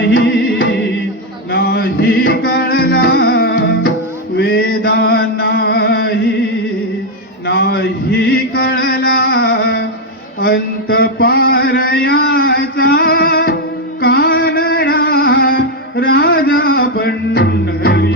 नाही नाही कळला. वेदा नाही नाही कळला. अंत पारयाचा कानडा राजा पंढरी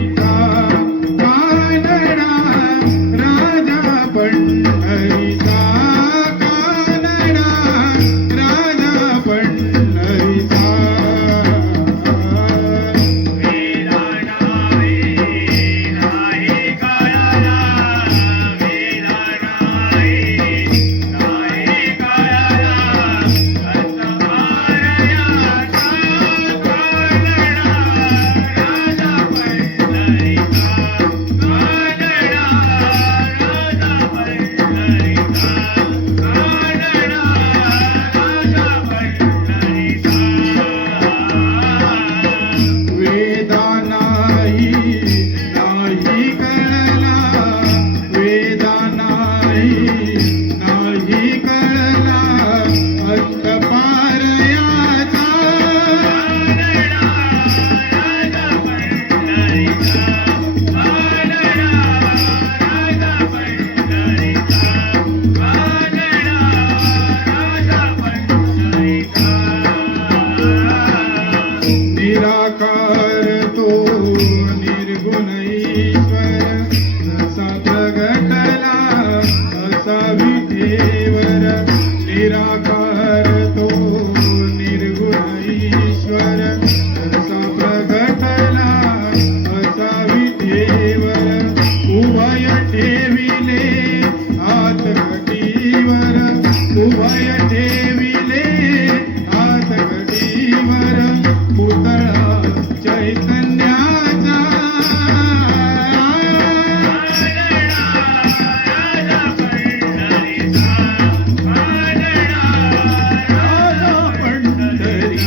निराकार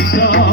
Krishna